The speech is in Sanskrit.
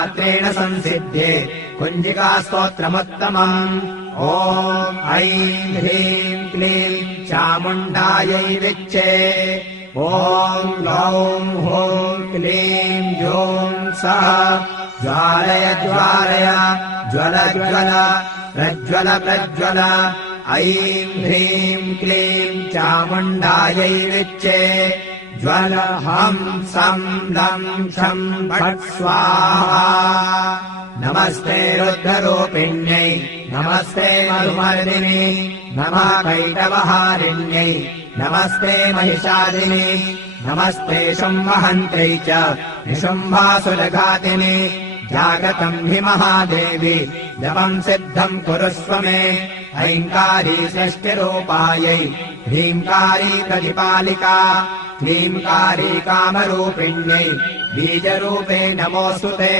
मात्रेण संसिध्ये कुञ्जिकास्तोत्रमुत्तमम् ॐ ऐं ह्रीं क्लीं चामुण्डायै विच्चे ॐ ग्लौं हूं क्लीं जूं सः ज्वालय ज्वालय ज्वल ज्वल प्रज्वल प्रज्वल ऐं ह्रीं क्लीं चामुण्डायै विच्चे ज्वल हं सं लं क्षं फट् स्वाहा नमस्ते रुद्ररूपिण्यै नमस्ते मधुमर्दिनि नमः कैटवहारिण्यै नमस्ते महिषादिनि नमस्ते शुम्भहन्त्रै च निशुम्भासुरघातिनि जागतम् हि महादेवी जपम् सिद्धम् कुरुष्व मे ऐङ्कारी षष्टिरूपायै ह्रीङ्कारी प्रतिपालिका क्लीङ्कारी कामरूपिण्यै बीजरूपे नमोऽस्तु ते।